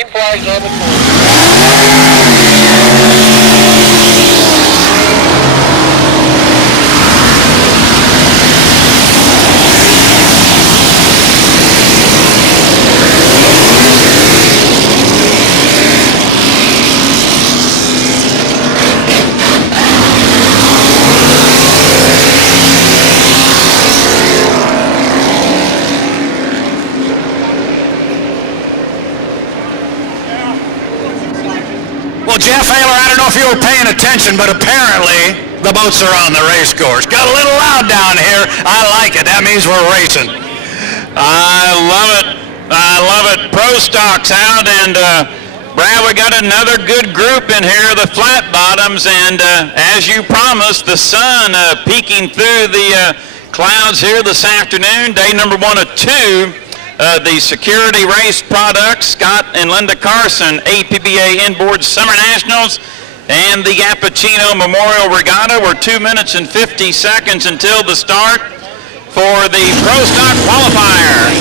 Green flags on the course. Well, Jeff Ayler, I don't know if you were paying attention, but apparently the boats are on the race course. Got a little loud down here. I like it. That means we're racing. I love it. I love it. Pro Stock's out, and Brad, we got another good group in here, the flat bottoms, and as you promised, the sun peeking through the clouds here this afternoon, day number 1 of 2. The security race products, Scott and Linda Carson, APBA Inboard Summer Nationals, and the Appuccino Memorial Regatta. We're 2 minutes and 50 seconds until the start for the Pro Stock qualifier.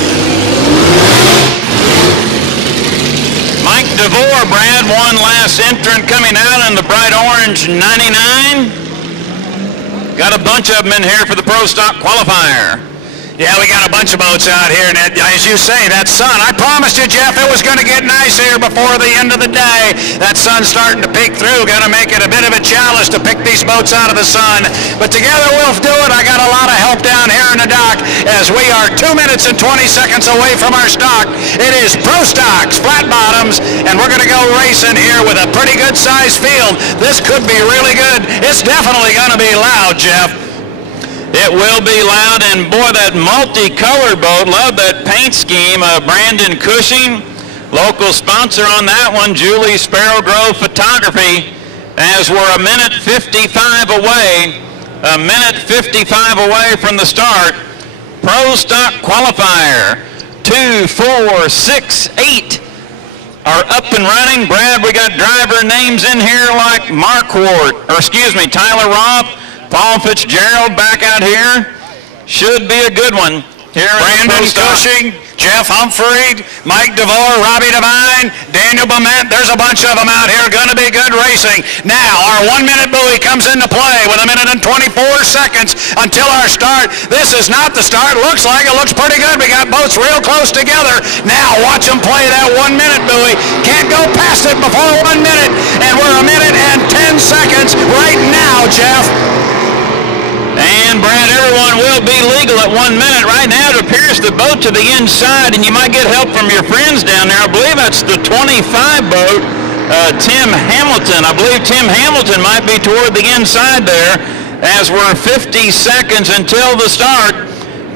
Mike DeVore, Brad, one last entrant coming out in the bright orange 99. Got a bunch of them in here for the Pro Stock qualifier. Yeah, we got a bunch of boats out here, and as you say, that sun, I promised you, Jeff, it was going to get nice here before the end of the day. That sun's starting to peek through, going to make it a bit of a challenge to pick these boats out of the sun. But together we'll do it. I got a lot of help down here in the dock as we are 2 minutes and 20 seconds away from our stock. It is Pro Stocks, flat bottoms, and we're going to go racing here with a pretty good sized field. This could be really good. It's definitely going to be loud, Jeff. It will be loud, and boy, that multicolored boat, love that paint scheme. Brandon Cushing, local sponsor on that one, Julie Sparrow Grove Photography, as we're a minute 55 away from the start. Pro Stock qualifier, 2, 4, 6, 8 are up and running. Brad, we got driver names in here like Tyler Roth, Paul Fitzgerald back out here. Should be a good one. Here Brandon Cushing, Jeff Humphrey, Mike DeVore, Robbie Devine, Daniel Bement. There's a bunch of them out here. Going to be good racing. Now, our 1 minute buoy comes into play with 1 minute and 24 seconds until our start. This is not the start. Looks like it looks pretty good. We got boats real close together. Now, watch them play that 1 minute buoy. Can't go past it before 1 minute. And we're 1 minute and 10 seconds right now, Jeff. And Brad, everyone will be legal at 1 minute. Right now it appears the boat to the inside, and you might get help from your friends down there. I believe that's the 25 boat, Tim Hamilton. I believe Tim Hamilton might be toward the inside there as we're 50 seconds until the start.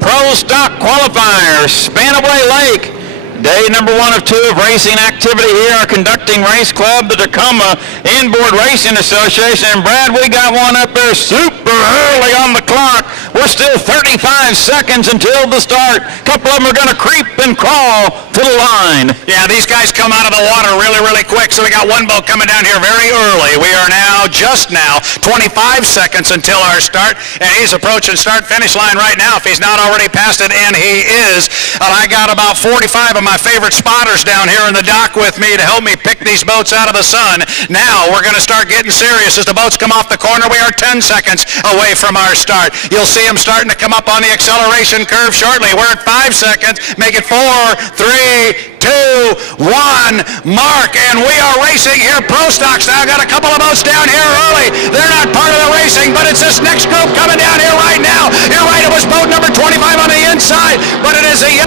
Pro Stock qualifier, Spanaway Lake. Day number 1 of 2 of racing activity here, our conducting race club, the Tacoma Inboard Racing Association. And Brad, we got one up there super early on the clock. We're still 35 seconds until the start. A couple of them are going to creep and crawl to the line. Yeah, these guys come out of the water really quick. So we got one boat coming down here very early. We are just now 25 seconds until our start, and he's approaching start-finish line right now if he's not already past it, and he is. And I got about 45 of my favorite spotters down here in the dock with me to help me pick these boats out of the sun. Now we're going to start getting serious as the boats come off the corner. We are 10 seconds away from our start. You'll see them starting to come up on the acceleration curve shortly. We're at 5 seconds. Make it 4, 3, 2, 1, mark, and we are racing here. Pro Stocks now got a couple of boats down here early. They're not part of the racing, but it's this next group coming down here right now. You're right, it was boat number 25 on the inside, but it is a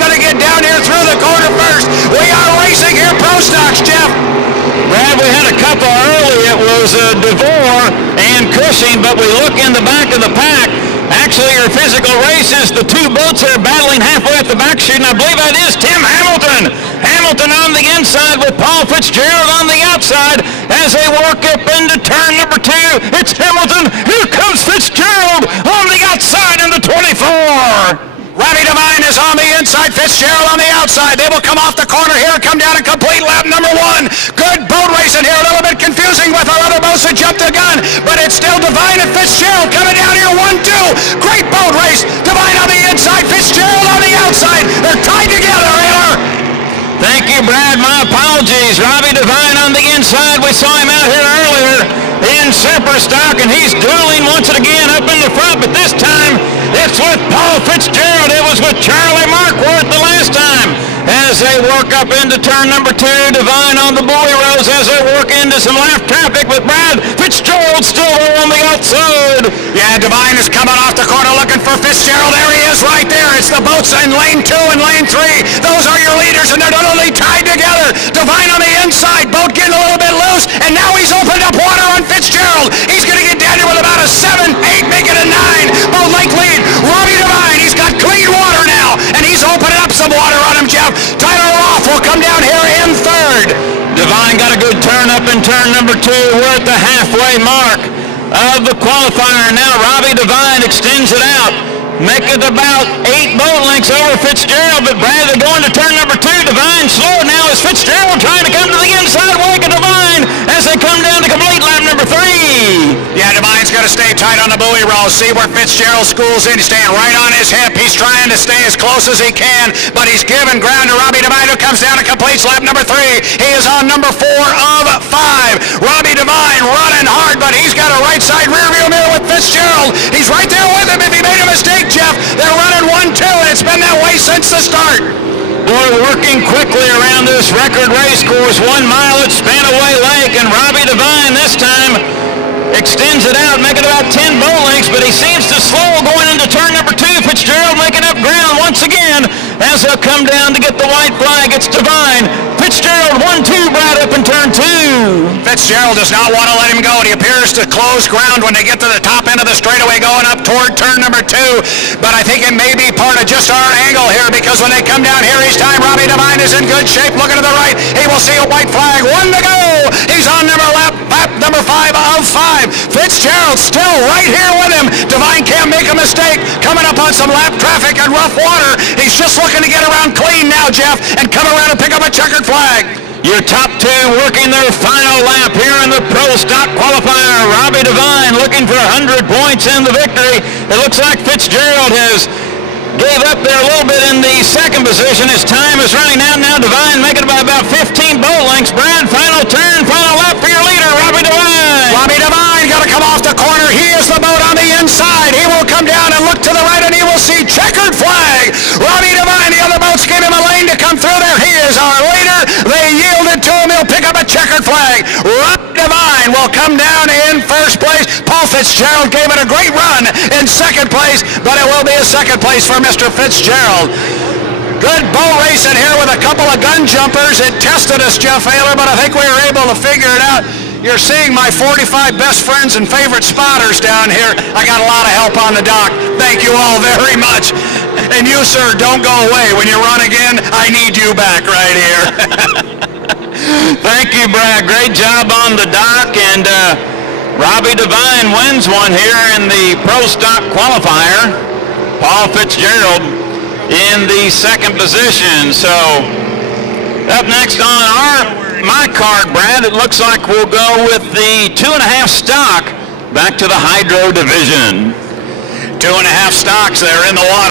going to get down here through the corner first. We are racing here, Pro Stocks, Jeff. Brad, we had a couple early. It was DeVore and Cushing, but we look in the back of the pack. Actually, your physical races, the 2 boats are battling halfway at the back chute, and I believe that is Tim Hamilton. Hamilton on the inside with Paul Fitzgerald on the outside as they work up into turn number 2. It's Hamilton. Here comes Fitzgerald on the outside in the 24. Robbie Devine is on the inside, Fitzgerald on the outside. They will come off the corner here, come down and complete lap number 1. Good boat racing here, a little bit confusing with our other boats that jumped the gun, but it's still Devine and Fitzgerald coming down here, 1-2. Great boat race. Devine on the inside, Fitzgerald on the outside. They're tied together, Ayler. Thank you, Brad. My apologies. We saw him out here earlier in super stock, and he's dueling once again up in the front, but this time it's with Paul Fitzgerald. It was with Charlie Markworth the last time. As they work up into turn number 2, Divine on the buoy rows as they work into some left traffic with Brad Fitzgerald still on the outside. Yeah, Divine is coming off the corner looking for Fitzgerald. There he is right there. It's the boats in lane 2 and lane 3. Those are your leaders, and they're totally tied together. Divine on the inside, boat getting a little bit loose, and now he's opened up water on Fitzgerald. He's going to get down here with about a 7, 8, make it a 9. Boat length lead. Robbie Divine, he's got clean water now, and he's opening up some water on him, Jeff. Tyler Roth will come down here in 3rd. Divine got a good turn up in turn number 2. We're at the halfway mark of the qualifier. Now Robbie Divine extends it out, make it about 8 boat lengths over Fitzgerald, but Brad, they're going to turn number 2. Divine slow now as Fitzgerald trying to come to the inside wake of Divine as they come down to complete lap number 3. Yeah, Divine's got to stay tight on the buoy roll. See where Fitzgerald schools in. He's staying right on his hip. He's trying to stay as close as he can, but he's giving ground to Robbie Divine, who comes down and completes lap number 3. He is on number 4 of 5. Robbie Divine running hard, but he's got a right side rear view mirror with Fitzgerald. He's right there with him if he made a mistake, Jeff. They're running 1-2, and it's been that way since the start. Boy, working quickly around this record race course, 1 mile at Spanaway Lake, and Robbie Divine this time extends it out, making about 10 boat lengths, but he seems to slow going into turn number 2. Fitzgerald making up ground once again as they'll come down to get the white flag. It's Divine. Fitzgerald 1-2, Brad, up in turn 2. Fitzgerald does not want to let him go, and he appears to close ground when they get to the top end of the straightaway going up toward turn number 2, but I think it may be part of just our angle here, because when they come down here each time, Robbie Divine is in good shape. Looking to the right, he will see a white flag. 1 to go. He's on lap number 5 of 5. Fitzgerald still right here with him. Divine can't make a mistake. Coming up on some lap traffic and rough water. He's just looking to get around clean now, Jeff, and come around and pick up a checkered flag. Your top 2 working their final lap here in the Pro Stock Qualifier. Robbie Divine looking for 100 points in the victory. It looks like Fitzgerald has gave up there a little bit in the 2nd position. His time is running out now. Divine making by about 15 boat lengths. Brad, final turn, final lap for your leader, Robbie Divine. Robbie Divine got to come off the corner. He is the boat on the inside. He will come down and look to the right, and he will see checkered flag. Robbie Divine, the other boats gave him a lane to come through there. He is our leader. They yielded to him. He'll pick up a checkered flag. Robbie Divine will come down in 1st place. Paul Fitzgerald gave it a great run in 2nd place, but it will be a 2nd place for Mr. Fitzgerald. Good boat racing here with a couple of gun jumpers. It tested us, Jeff Ayler, but I think we were able to figure it out. You're seeing my 45 best friends and favorite spotters down here. I got a lot of help on the dock. Thank you all very much. And you, sir, don't go away. When you run again, I need you back right here. Thank you, Brad. Great job on the dock, and Robbie Divine wins one here in the Pro Stock Qualifier. Paul Fitzgerald in the 2nd position. So up next on my card, Brad, it looks like we'll go with the 2.5 stock back to the hydro division. 2.5 stocks there in the water.